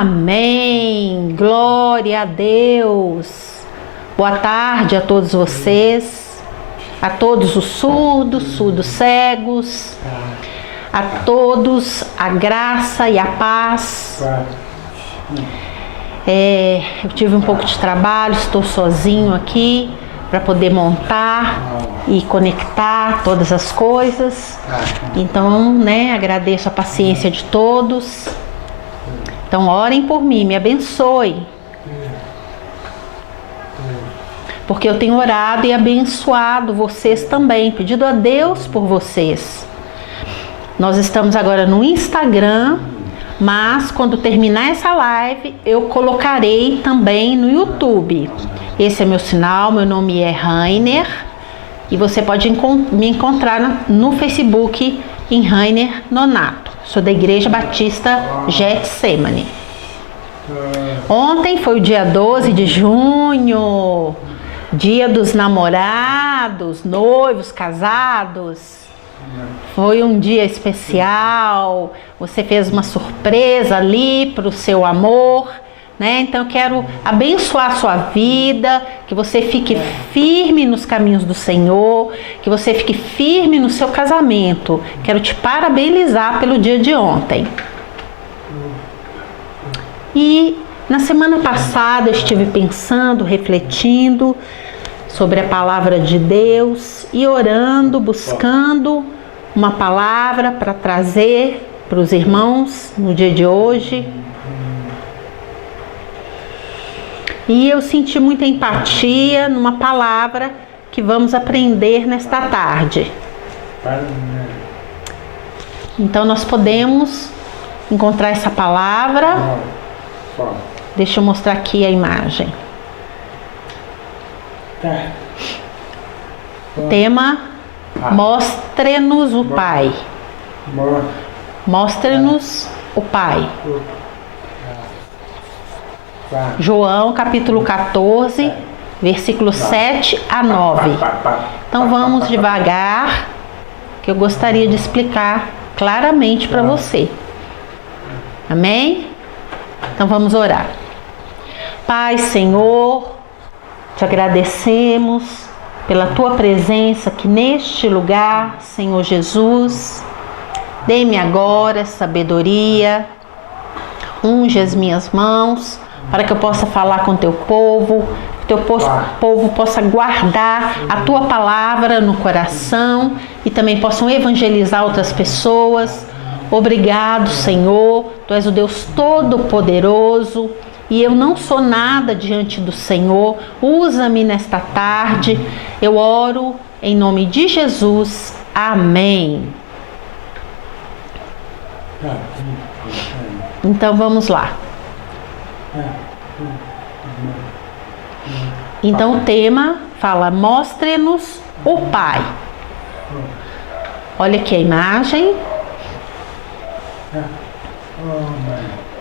Amém. Glória a Deus. Boa tarde a todos vocês, a todos os surdos cegos, a todos a graça e a paz. Eu tive um pouco de trabalho, estou sozinho aqui para poder montar e conectar todas as coisas. Então, agradeço a paciência de todos. Então, orem por mim, me abençoe. Porque eu tenho orado e abençoado vocês também, pedido a Deus por vocês. Nós estamos agora no Instagram, mas quando terminar essa live, eu colocarei também no YouTube. Esse é meu sinal, meu nome é Rainer e você pode me encontrar no Facebook em Rainer Nonato. Sou da Igreja Batista Getsemane. Ontem foi o dia 12 de junho, dia dos namorados, noivos, casados. Foi um dia especial, você fez uma surpresa ali para o seu amor, Então eu quero abençoar a sua vida, que você fique firme nos caminhos do Senhor, que você fique firme no seu casamento. Quero te parabenizar pelo dia de ontem. E na semana passada eu estive pensando, refletindo sobre a palavra de Deus e orando, buscando uma palavra para trazer para os irmãos no dia de hoje. E eu senti muita empatia numa palavra que vamos aprender nesta tarde. Então nós podemos encontrar essa palavra. Deixa eu mostrar aqui a imagem. Tema: mostre-nos o Pai. Mostre-nos o Pai. João capítulo 14, versículos 7 a 9. Então vamos devagar, que eu gostaria de explicar claramente para você. Amém? Então vamos orar. Pai, Senhor, te agradecemos pela tua presença aqui neste lugar, Senhor Jesus. Dê-me agora sabedoria, unge as minhas mãos, para que eu possa falar com teu povo, que teu povo possa guardar a tua palavra no coração e também possam evangelizar outras pessoas. Obrigado, Senhor, tu és o Deus Todo-Poderoso e eu não sou nada diante do Senhor. Usa-me nesta tarde, eu oro em nome de Jesus. Amém. Então vamos lá. Então o tema fala: mostre-nos o Pai. Olha aqui a imagem.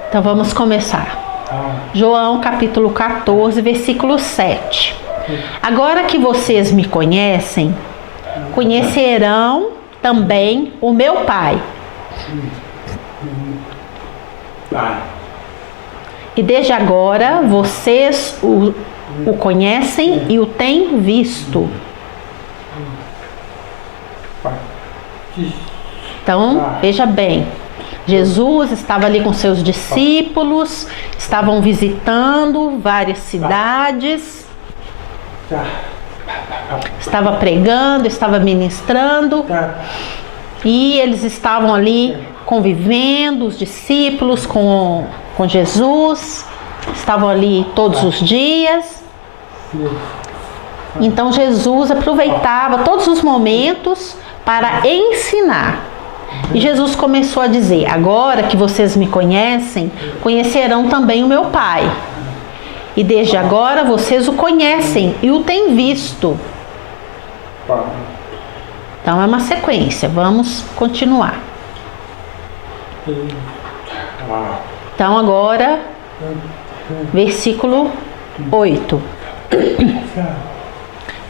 Então vamos começar. João capítulo 14, versículo 7. Agora que vocês me conhecem, conhecerão também o meu Pai. E desde agora vocês o conhecem e o têm visto. Então, veja bem, Jesus estava ali com seus discípulos, estavam visitando várias cidades, estava pregando, estava ministrando, e eles estavam ali convivendo, os discípulos com Jesus, estavam ali todos os dias. Então Jesus aproveitava todos os momentos para ensinar. E Jesus começou a dizer: agora que vocês me conhecem, conhecerão também o meu Pai. E desde agora vocês o conhecem e o têm visto. Então é uma sequência, vamos continuar. Então agora, versículo 8.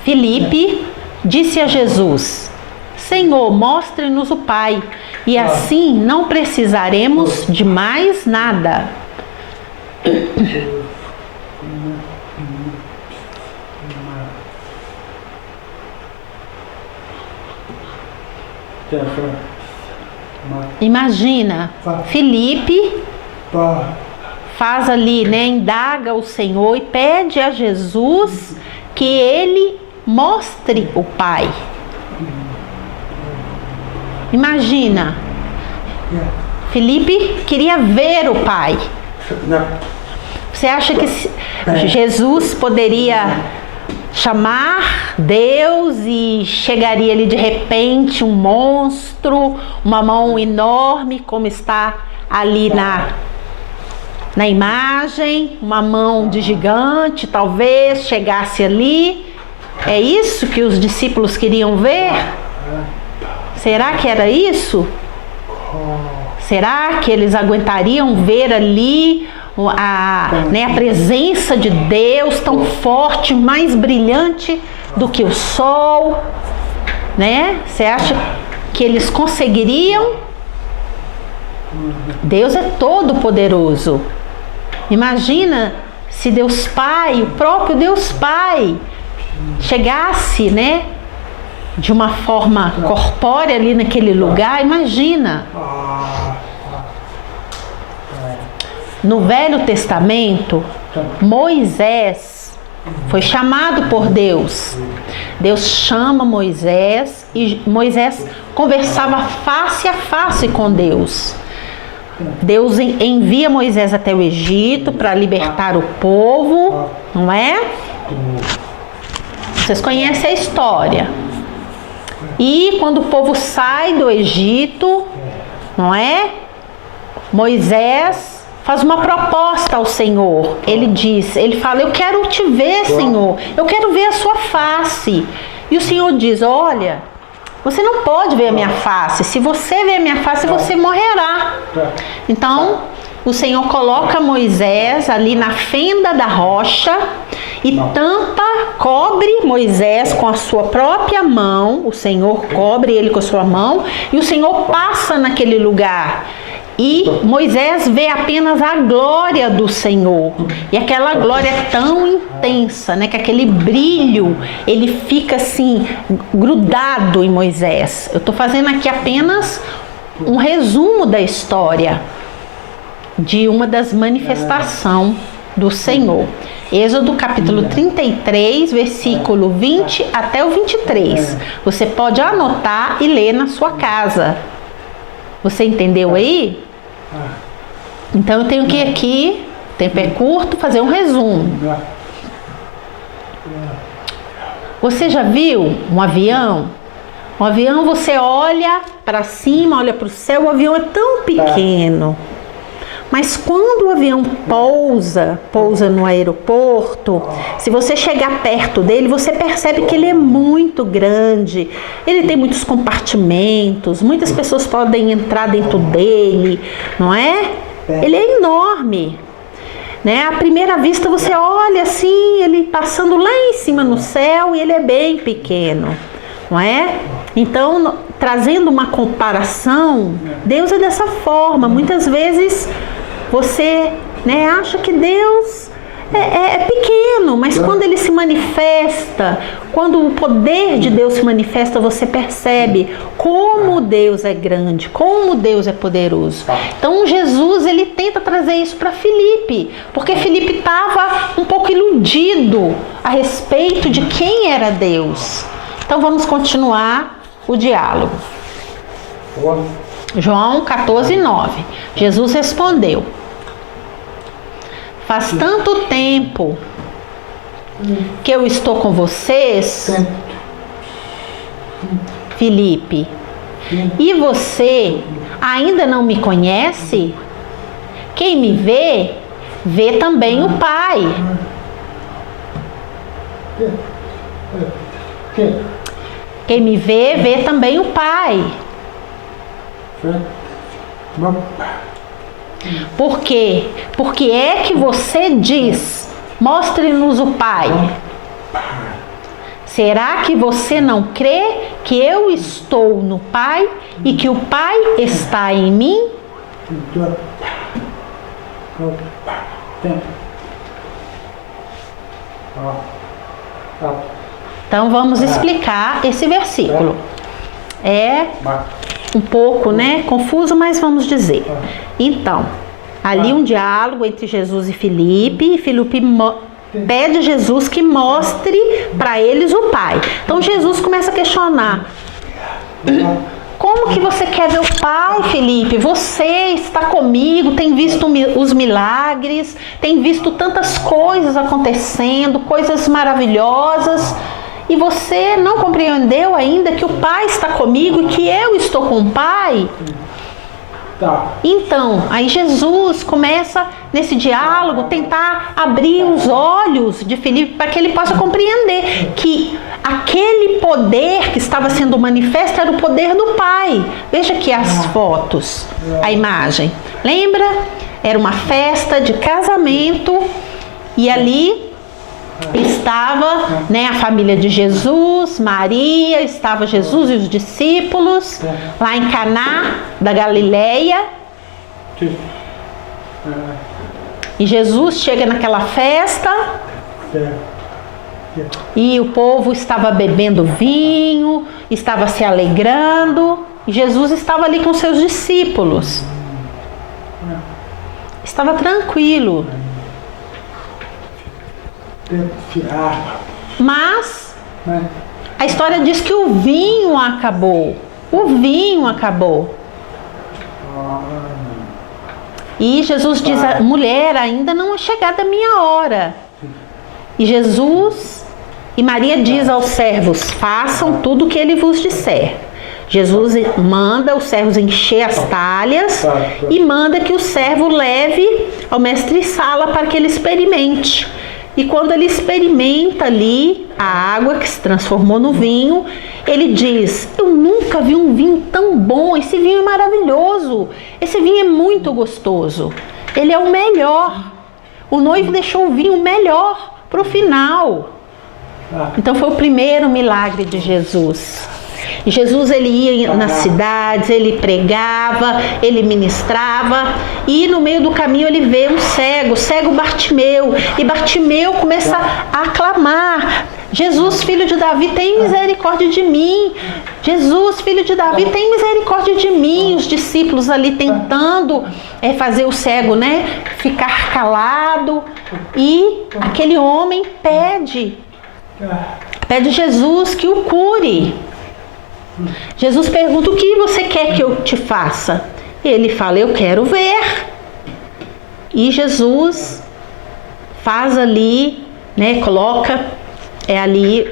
Filipe disse a Jesus: Senhor, mostre-nos o Pai, e assim não precisaremos de mais nada. Imagina, Filipe faz ali, né, indaga o Senhor e pede a Jesus que ele mostre o Pai. Imagina, Filipe queria ver o Pai. Você acha que Jesus poderia chamar Deus e chegaria ali de repente um monstro, uma mão enorme, como está ali na imagem, uma mão de gigante, talvez chegasse ali? É isso que os discípulos queriam ver? Será que era isso? Será que eles aguentariam ver ali a presença de Deus tão forte, mais brilhante do que o sol, né? Você acha que eles conseguiriam? Deus é todo poderoso. Imagina se Deus Pai, o próprio Deus Pai, chegasse, né, de uma forma corpórea ali naquele lugar. Imagina. No Velho Testamento, Moisés foi chamado por Deus. Deus chama Moisés e Moisés conversava face a face com Deus. Deus envia Moisés até o Egito para libertar o povo, não é? Vocês conhecem a história. E quando o povo sai do Egito, não é? Moisés faz uma proposta ao Senhor. Ele fala: eu quero te ver, Senhor, eu quero ver a sua face. E o Senhor diz: olha, você não pode ver a minha face. Se você ver a minha face, você morrerá. Então, o Senhor coloca Moisés ali na fenda da rocha e cobre Moisés com a sua própria mão. O Senhor cobre ele com a sua mão e o Senhor passa naquele lugar. E Moisés vê apenas a glória do Senhor. E aquela glória é tão intensa, né, que aquele brilho, ele fica assim, grudado em Moisés. Eu estou fazendo aqui apenas um resumo da história de uma das manifestações do Senhor. Êxodo capítulo 33, versículo 20 até o 23. Você pode anotar e ler na sua casa. Você entendeu aí? Então eu tenho que aqui, o tempo é curto, fazer um resumo. Você já viu um avião? Um avião, você olha para cima, olha para o céu, o avião é tão pequeno. Mas quando o avião pousa no aeroporto, se você chegar perto dele, você percebe que ele é muito grande. Ele tem muitos compartimentos, muitas pessoas podem entrar dentro dele, não é? Ele é enorme, né? À primeira vista você olha assim, ele passando lá em cima no céu e ele é bem pequeno, não é? Então, trazendo uma comparação, Deus é dessa forma. Muitas vezes você, né, acha que Deus é pequeno, mas quando ele se manifesta, quando o poder de Deus se manifesta, você percebe como Deus é grande, como Deus é poderoso. Então Jesus, ele tenta trazer isso para Filipe, porque Filipe estava um pouco iludido a respeito de quem era Deus. Então vamos continuar o diálogo. João 14:9. Jesus respondeu: faz tanto tempo que eu estou com vocês, Filipe, e você ainda não me conhece? Quem me vê, vê também o Pai. Quem me vê, vê também o Pai. Por quê? Porque é que você diz: mostre-nos o Pai. Será que você não crê que eu estou no Pai e que o Pai está em mim? Então vamos explicar esse versículo. É um pouco, né, confuso, mas vamos dizer. Então, ali um diálogo entre Jesus e Filipe, e Filipe pede a Jesus que mostre para eles o Pai. Então Jesus começa a questionar: como que você quer ver o Pai, Filipe? Você está comigo, tem visto os milagres, tem visto tantas coisas acontecendo, coisas maravilhosas, e você não compreendeu ainda que o Pai está comigo e que eu estou com o Pai? Então, aí Jesus começa nesse diálogo tentar abrir os olhos de Filipe para que ele possa compreender que aquele poder que estava sendo manifesto era o poder do Pai. Veja aqui as fotos, a imagem. Lembra? Era uma festa de casamento e ali estava, né, a família de Jesus, Maria, estava Jesus e os discípulos lá em Caná da Galileia. E Jesus chega naquela festa e o povo estava bebendo vinho, estava se alegrando, e Jesus estava ali com seus discípulos. Estava tranquilo. Mas a história diz que o vinho acabou. O vinho acabou. E Jesus diz: mulher, ainda não é chegada a minha hora. E Jesus e Maria diz aos servos: façam tudo o que ele vos disser. Jesus manda os servos encher as talhas e manda que o servo leve ao mestre-sala para que ele experimente. E quando ele experimenta ali a água que se transformou no vinho, ele diz: eu nunca vi um vinho tão bom, esse vinho é maravilhoso, esse vinho é muito gostoso, ele é o melhor. O noivo deixou o vinho melhor para o final. Então foi o primeiro milagre de Jesus. E Jesus, ele ia nas cidades, ele pregava, ele ministrava, e no meio do caminho ele vê um cego, o cego Bartimeu, e Bartimeu começa a clamar: Jesus, filho de Davi, tem misericórdia de mim. Jesus, filho de Davi, tem misericórdia de mim. Os discípulos ali tentando fazer o cego, né, ficar calado, e aquele homem pede Jesus que o cure. Jesus pergunta: o que você quer que eu te faça? Ele fala: eu quero ver. E Jesus faz ali, né, coloca ali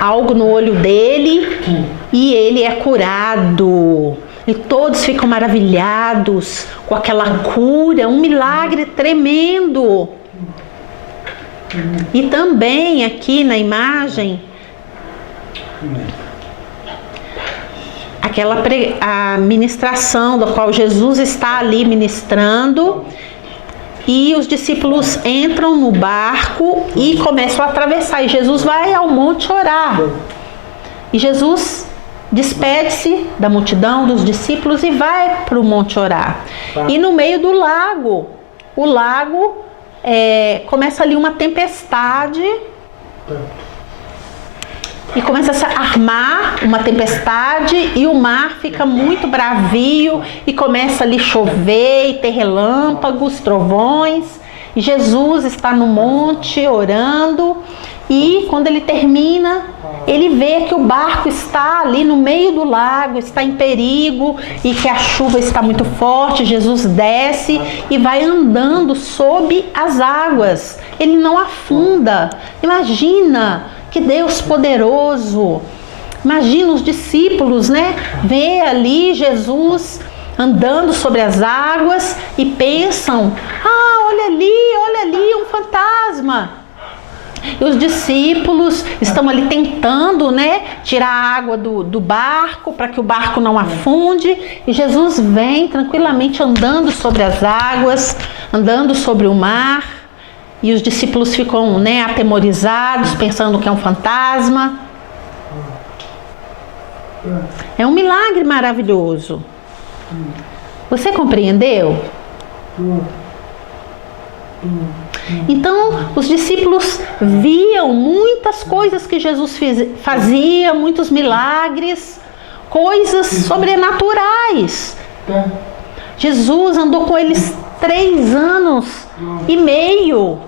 algo no olho dele, e ele é curado. E todos ficam maravilhados com aquela cura, um milagre tremendo. E também aqui na imagem, a ministração da qual Jesus está ali ministrando, e os discípulos entram no barco e começam a atravessar, e Jesus vai ao monte orar. E Jesus despede-se da multidão, dos discípulos, e vai para o monte orar. E no meio do lago, começa ali uma tempestade, e começa a se armar uma tempestade, e o mar fica muito bravio, e começa ali chover, e ter relâmpagos, trovões, e Jesus está no monte orando, e quando ele termina, ele vê que o barco está ali no meio do lago, está em perigo, e que a chuva está muito forte. Jesus desce e vai andando sob as águas, ele não afunda. Imagina que Deus poderoso! Imagina os discípulos, né? Vê ali Jesus andando sobre as águas e pensam: olha ali, um fantasma. E os discípulos estão ali tentando, né, tirar a água do barco para que o barco não afunde. E Jesus vem tranquilamente andando sobre as águas, andando sobre o mar. E os discípulos ficam, né, atemorizados, pensando que é um fantasma. É um milagre maravilhoso. Você compreendeu? Então, os discípulos viam muitas coisas que Jesus fazia, muitos milagres, coisas sobrenaturais. Jesus andou com eles 3 anos e meio.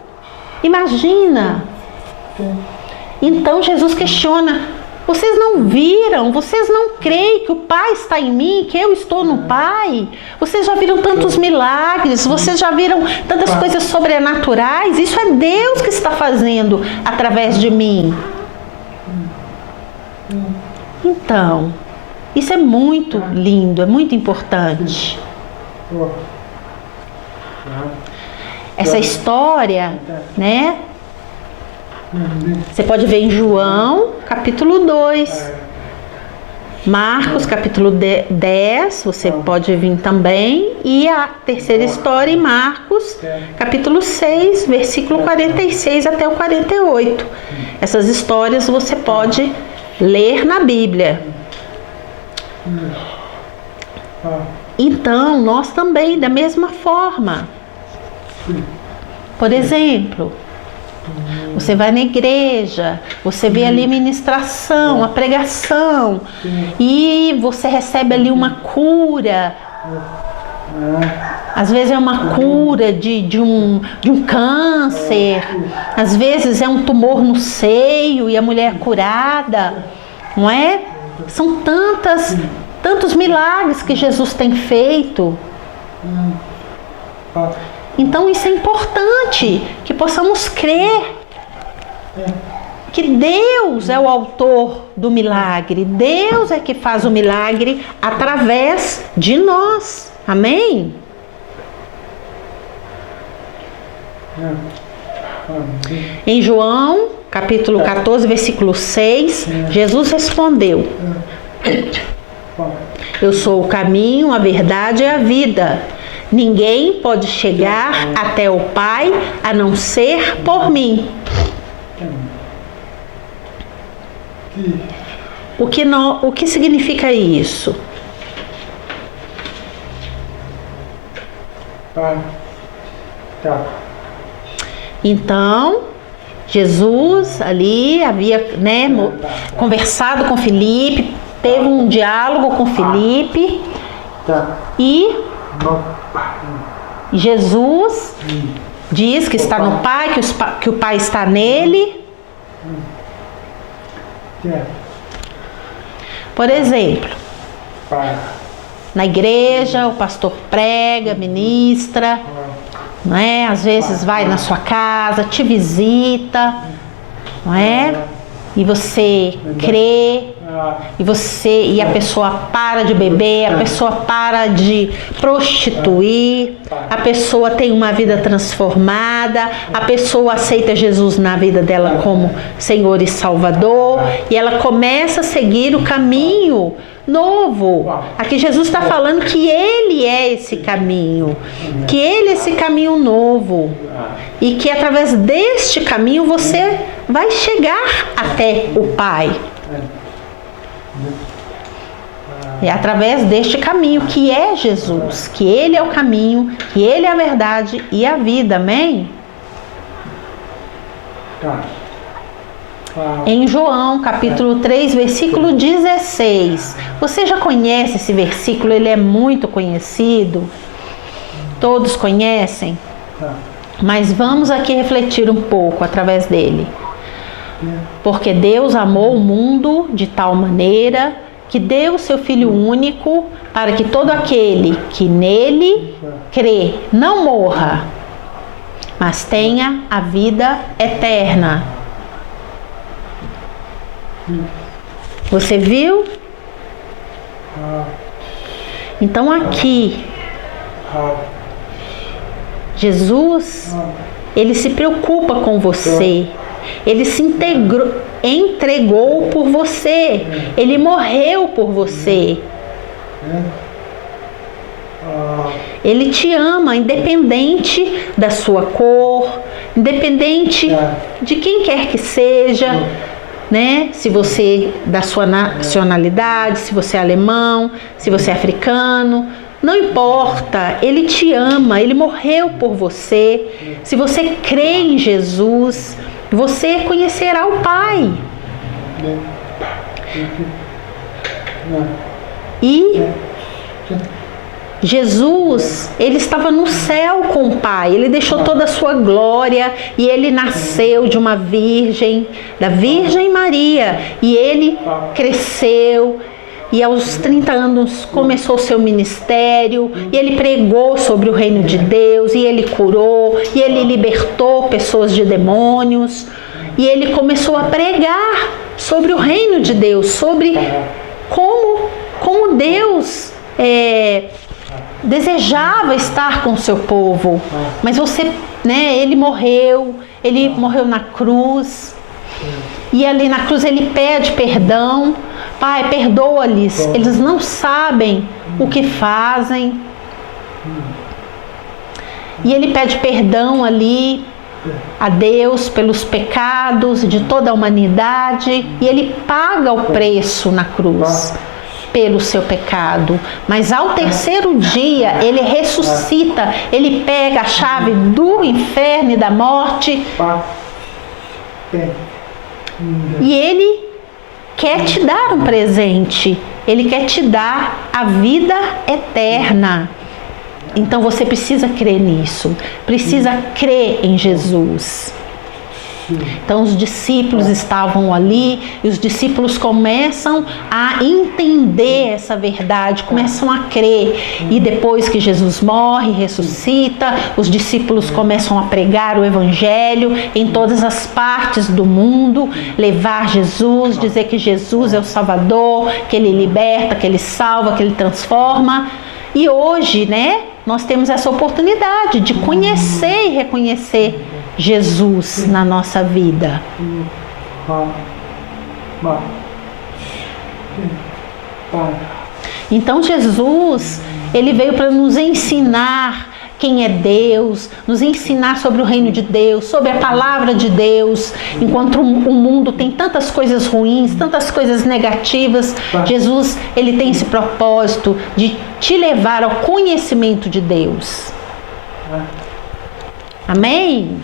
Imagina. Então Jesus questiona: vocês não viram? Vocês não creem que o Pai está em mim, que eu estou no Pai? Vocês já viram tantos milagres, vocês já viram tantas coisas sobrenaturais? Isso é Deus que está fazendo através de mim. Então, isso é muito lindo, é muito importante. Essa história, né? Você pode ver em João, capítulo 2. Marcos, capítulo 10, você pode vir também. E a terceira história em Marcos, capítulo 6, versículo 46 até o 48. Essas histórias você pode ler na Bíblia. Então, nós também, da mesma forma. Por exemplo, você vai na igreja, você vê ali a ministração, a pregação, e você recebe ali uma cura. Às vezes é uma cura de um câncer, às vezes é um tumor no seio e a mulher é curada, não é? São tantos milagres que Jesus tem feito. Então isso é importante, que possamos crer que Deus é o autor do milagre. Deus é que faz o milagre através de nós. Amém? Em João, capítulo 14, versículo 6, Jesus respondeu: eu sou o caminho, a verdade e a vida. Ninguém pode chegar até o Pai a não ser por mim. O que significa isso? Então, Jesus ali havia, né, conversado com Filipe, teve um diálogo com Filipe e Jesus diz que está no Pai, que o Pai está nele. Por exemplo, na igreja o pastor prega, ministra, não é? Às vezes vai na sua casa, te visita, não é? E você crê, e a pessoa para de beber, a pessoa para de prostituir, a pessoa tem uma vida transformada, a pessoa aceita Jesus na vida dela como Senhor e Salvador, e ela começa a seguir o caminho novo. Aqui Jesus está falando que Ele é esse caminho, que Ele é esse caminho novo, e que através deste caminho você vai chegar até o Pai. É através deste caminho que é Jesus, que Ele é o caminho, que Ele é a verdade e a vida. Amém? Em João, capítulo 3, versículo 16. Você já conhece esse versículo? Ele é muito conhecido. Todos conhecem. Mas vamos aqui refletir um pouco através dele. Porque Deus amou o mundo de tal maneira que deu o seu Filho único para que todo aquele que nele crê não morra, mas tenha a vida eterna. Você viu? Então aqui, Jesus, Ele se preocupa com você. Ele se entregou por você. Ele morreu por você. Ele te ama, independente da sua cor, independente de quem quer que seja, né? Se você, da sua nacionalidade, se você é alemão, se você é africano, Não importa, Ele te ama, Ele morreu por você. Se você crê em Jesus, você conhecerá o Pai. E Jesus, Ele estava no céu com o Pai, Ele deixou toda a sua glória e Ele nasceu de uma virgem, da Virgem Maria, e Ele cresceu e aos 30 anos começou o seu ministério e Ele pregou sobre o reino de Deus e Ele curou e Ele libertou pessoas de demônios e Ele começou a pregar sobre o reino de Deus, sobre como Deus desejava estar com o seu povo. Mas Ele morreu na cruz. E ali na cruz Ele pede perdão. Pai, perdoa-lhes. Eles não sabem o que fazem. E Ele pede perdão ali a Deus pelos pecados de toda a humanidade. E Ele paga o preço na cruz pelo seu pecado, mas ao terceiro dia Ele ressuscita, Ele pega a chave do inferno e da morte e Ele quer te dar um presente, Ele quer te dar a vida eterna. Então você precisa crer nisso, precisa crer em Jesus. Então os discípulos estavam ali e os discípulos começam a entender essa verdade, começam a crer. E depois que Jesus morre, ressuscita, os discípulos começam a pregar o Evangelho em todas as partes do mundo, levar Jesus, dizer que Jesus é o Salvador, que Ele liberta, que Ele salva, que Ele transforma. E hoje, nós temos essa oportunidade de conhecer e reconhecer Jesus na nossa vida. Então Jesus, Ele veio para nos ensinar quem é Deus, nos ensinar sobre o reino de Deus, sobre a palavra de Deus. Enquanto o mundo tem tantas coisas ruins, tantas coisas negativas, Jesus, Ele tem esse propósito de te levar ao conhecimento de Deus. Amém?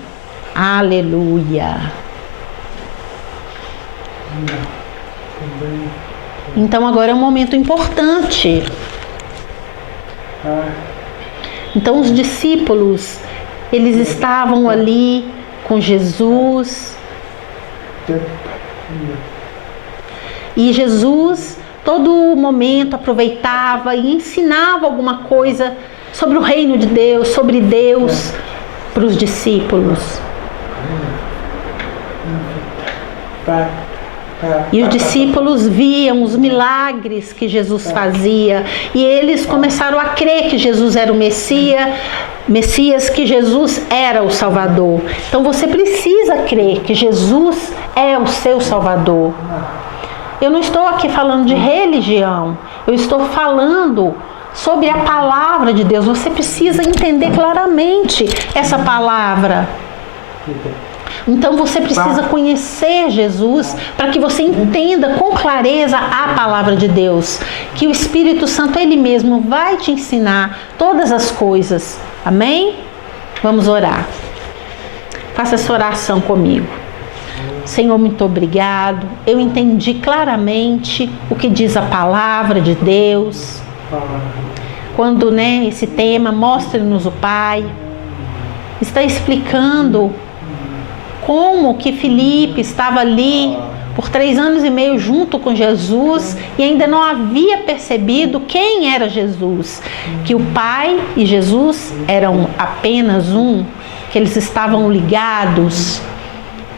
Aleluia. Então agora é um momento importante. Então os discípulos, eles estavam ali com Jesus. E Jesus, todo momento, aproveitava e ensinava alguma coisa sobre o reino de Deus, sobre Deus, para os discípulos. E os discípulos viam os milagres que Jesus fazia e eles começaram a crer que Jesus era o Messias, que Jesus era o Salvador. Então você precisa crer que Jesus é o seu Salvador. Eu não estou aqui falando de religião, eu estou falando sobre a palavra de Deus. Você precisa entender claramente essa palavra. Então você precisa conhecer Jesus para que você entenda com clareza a palavra de Deus. Que o Espírito Santo, Ele mesmo, vai te ensinar todas as coisas. Amém? Vamos orar. Faça essa oração comigo. Senhor, muito obrigado. Eu entendi claramente o que diz a palavra de Deus. Quando, esse tema, mostre-nos o Pai, está explicando como que Filipe estava ali por 3 anos e meio junto com Jesus e ainda não havia percebido quem era Jesus, que o Pai e Jesus eram apenas um, que eles estavam ligados,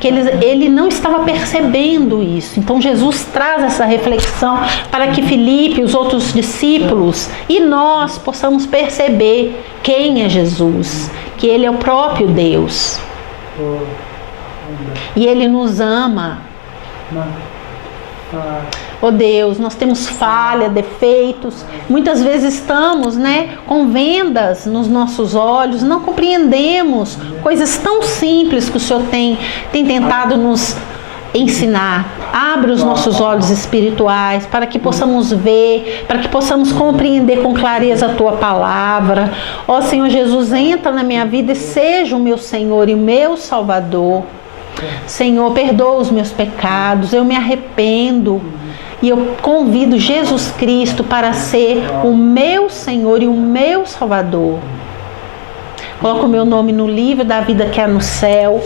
que ele não estava percebendo isso. Então Jesus traz essa reflexão para que Filipe, os outros discípulos e nós possamos perceber quem é Jesus, que Ele é o próprio Deus. E Ele nos ama. Oh Deus, nós temos falha, defeitos. Muitas vezes estamos, com vendas nos nossos olhos, não compreendemos coisas tão simples que o Senhor tem tentado nos ensinar. Abre os nossos olhos espirituais para que possamos ver, para que possamos compreender com clareza a Tua palavra. Ó Senhor Jesus, entra na minha vida e seja o meu Senhor e o meu Salvador. Senhor, perdoa os meus pecados, eu me arrependo e eu convido Jesus Cristo para ser o meu Senhor e o meu Salvador. Coloca o meu nome no livro da vida que há no céu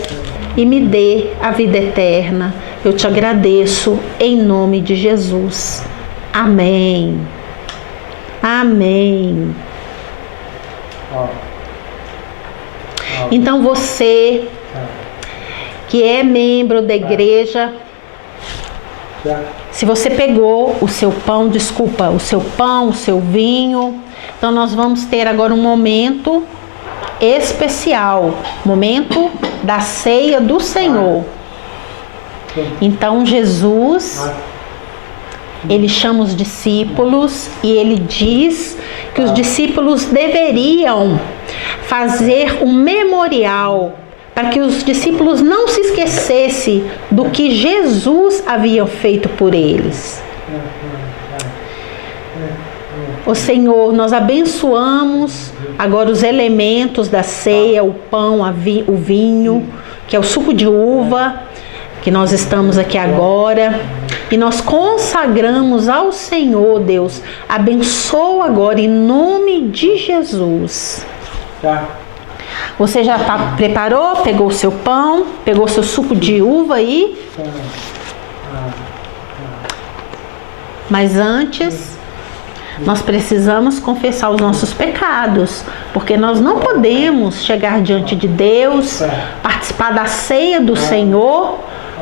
e me dê a vida eterna. Eu te agradeço em nome de Jesus. Amém. Amém. Então você que é membro da igreja, se você pegou o seu pão, o seu vinho, então nós vamos ter agora um momento especial, momento da ceia do Senhor. Então Jesus, ele chama os discípulos e ele diz que os discípulos deveriam fazer um memorial para que os discípulos não se esquecessem do que Jesus havia feito por eles. Ó Senhor, nós abençoamos agora os elementos da ceia, o pão, o vinho, que é o suco de uva, que nós estamos aqui agora, e nós consagramos ao Senhor, Deus. Abençoa agora em nome de Jesus. Você já preparou? Pegou o seu pão, pegou o seu suco de uva aí? Mas antes, nós precisamos confessar os nossos pecados, porque nós não podemos chegar diante de Deus, participar da ceia do Senhor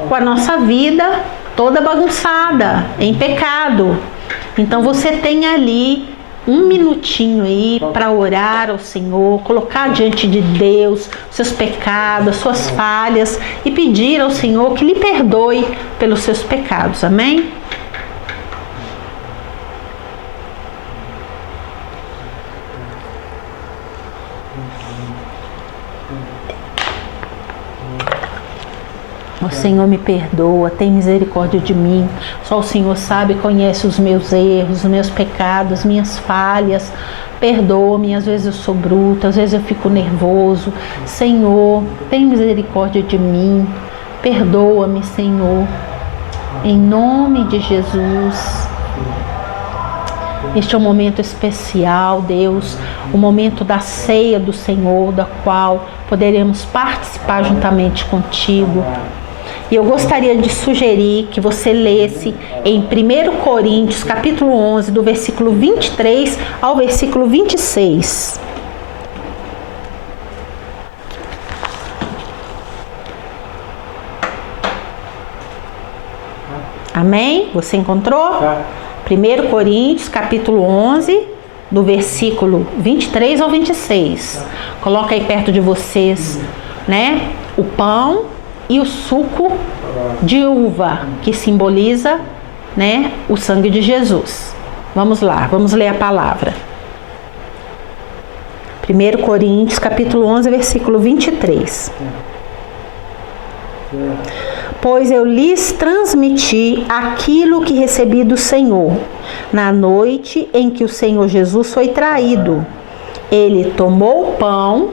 com a nossa vida toda bagunçada, em pecado. Então você tem ali um minutinho aí para orar ao Senhor, colocar diante de Deus seus pecados, suas falhas e pedir ao Senhor que lhe perdoe pelos seus pecados. Amém? O Senhor me perdoa, tem misericórdia de mim. Só o Senhor sabe e conhece os meus erros, os meus pecados, minhas falhas. Perdoa-me, às vezes eu sou bruta, às vezes eu fico nervoso. Senhor, tem misericórdia de mim. Perdoa-me, Senhor. Em nome de Jesus. Este é um momento especial, Deus, o momento da ceia do Senhor, da qual poderemos participar juntamente contigo. E eu gostaria de sugerir que você lesse em 1 Coríntios, capítulo 11, do versículo 23 ao versículo 26. Amém? Você encontrou? 1 Coríntios, capítulo 11, do versículo 23 ao 26. Coloca aí perto de vocês, né, o pão e o suco de uva, que simboliza, né, o sangue de Jesus. Vamos lá, vamos ler a palavra. 1 Coríntios, capítulo 11, versículo 23. Pois eu lhes transmiti aquilo que recebi do Senhor, na noite em que o Senhor Jesus foi traído. Ele tomou o pão,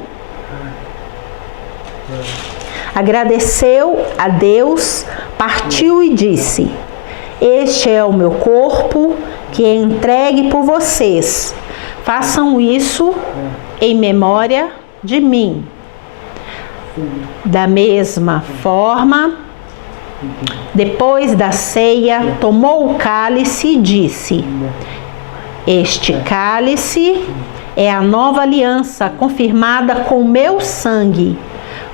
agradeceu a Deus, partiu e disse: Este é o meu corpo que é entregue por vocês. Façam isso em memória de mim. Da mesma forma, depois da ceia, tomou o cálice e disse: Este cálice é a nova aliança confirmada com o meu sangue.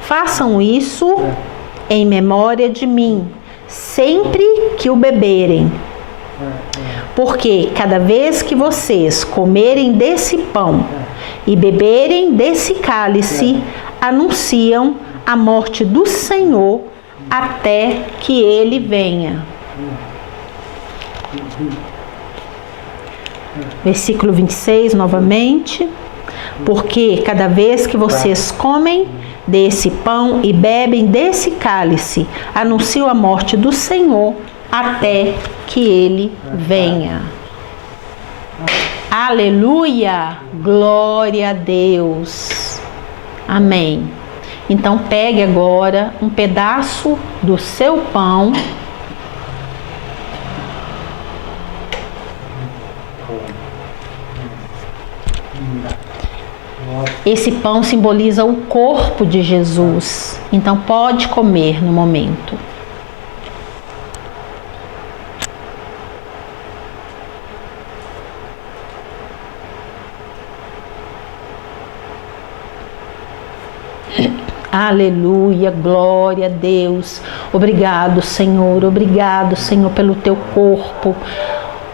Façam isso em memória de mim, sempre que o beberem. Porque cada vez que vocês comerem desse pão e beberem desse cálice, anunciam a morte do Senhor até que ele venha. Versículo 26 novamente. Porque cada vez que vocês comem desse pão e bebem desse cálice, anunciam a morte do Senhor até que ele venha. Aleluia! Glória a Deus! Amém. Então pegue agora um pedaço do seu pão. Esse pão simboliza o corpo de Jesus. Então pode comer no momento. Aleluia, glória a Deus. Obrigado, Senhor, pelo teu corpo.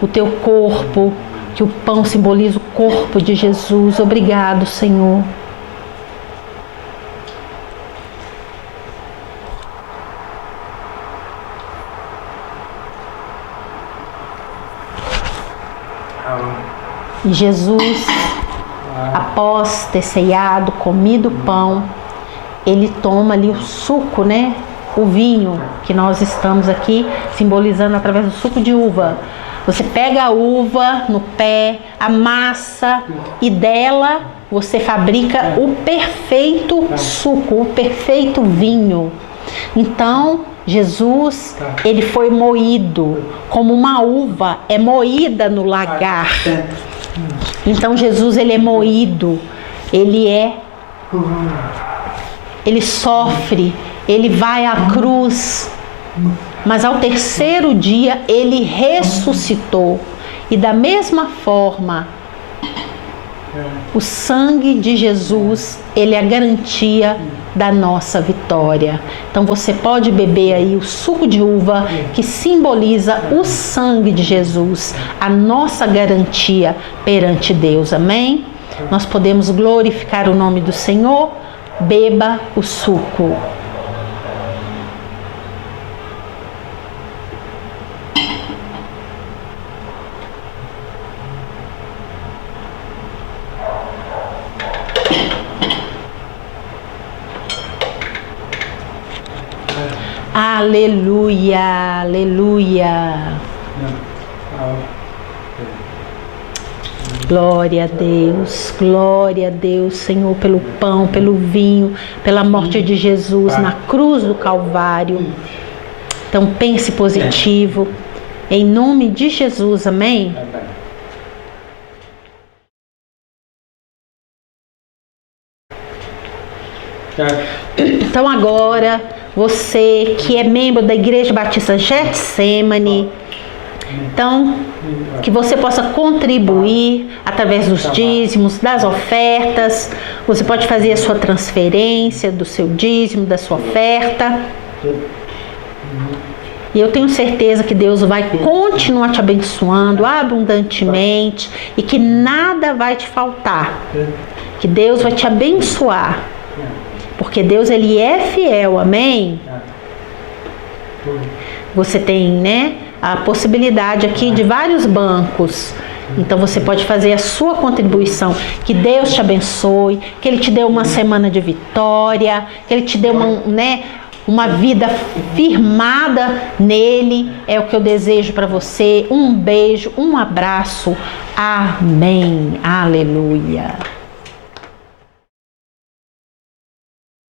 O teu corpo, que o pão simboliza o corpo de Jesus. Obrigado, Senhor. E Jesus, após ter ceiado, comido o pão, ele toma ali o suco, né? O vinho que nós estamos aqui simbolizando através do suco de uva. Você pega a uva no pé, amassa e dela você fabrica o perfeito suco, o perfeito vinho. Então, Jesus, ele foi moído como uma uva é moída no lagar. Então, Jesus, ele é moído, ele sofre, ele vai à cruz, mas ao terceiro dia ele ressuscitou. E da mesma forma, o sangue de Jesus, ele é a garantia da nossa vitória. Então você pode beber aí o suco de uva, que simboliza o sangue de Jesus, a nossa garantia perante Deus. Amém? Nós podemos glorificar o nome do Senhor. Beba o suco. Aleluia, aleluia. Glória a Deus, Senhor, pelo pão, pelo vinho, pela morte de Jesus na cruz do Calvário. Então pense positivo, em nome de Jesus, amém? Então agora, você que é membro da Igreja Batista Getsemane, então, que você possa contribuir através dos dízimos, das ofertas. Você pode fazer a sua transferência do seu dízimo, da sua oferta. E eu tenho certeza que Deus vai continuar te abençoando abundantemente e que nada vai te faltar. Que Deus vai te abençoar. Porque Deus, ele é fiel, amém? Você tem, né, a possibilidade aqui de vários bancos. Então você pode fazer a sua contribuição. Que Deus te abençoe, que Ele te dê uma semana de vitória, que Ele te dê uma vida firmada nele. É o que eu desejo para você. Um beijo, um abraço. Amém. Aleluia.